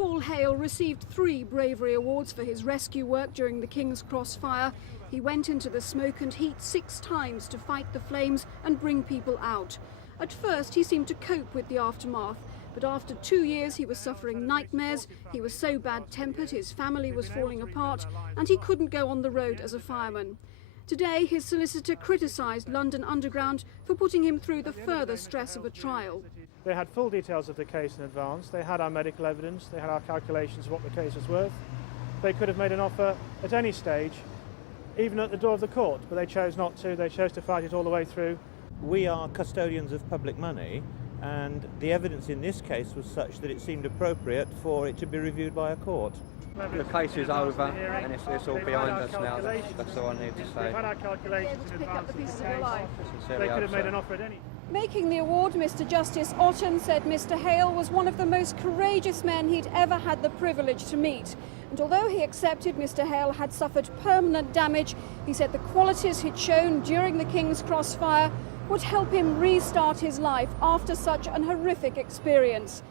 Paul Hale received 3 bravery awards for his rescue work during the King's Cross fire. He went into the smoke and heat 6 times to fight the flames and bring people out. At first he seemed to cope with the aftermath, but after 2 years he was suffering nightmares, he was so bad-tempered his family was falling apart and he couldn't go on the road as a fireman. Today his solicitor criticised London Underground for putting him through the further stress of a trial. They had full details of the case in advance, they had our medical evidence, they had our calculations of what the case was worth. They could have made an offer at any stage, even at the door of the court, but they chose not to. They chose to fight it all the way through. We are custodians of public money, and the evidence in this case was such that it seemed appropriate for it to be reviewed by a court. The case is over and it's all behind us now. That's all I need to say. They've had our calculations in advance of the case. They could have made an offer at any. Making the award, Mr Justice Otten said Mr Hale was one of the most courageous men he'd ever had the privilege to meet. And although he accepted Mr Hale had suffered permanent damage, he said the qualities he'd shown during the King's Cross fire would help him restart his life after such an horrific experience.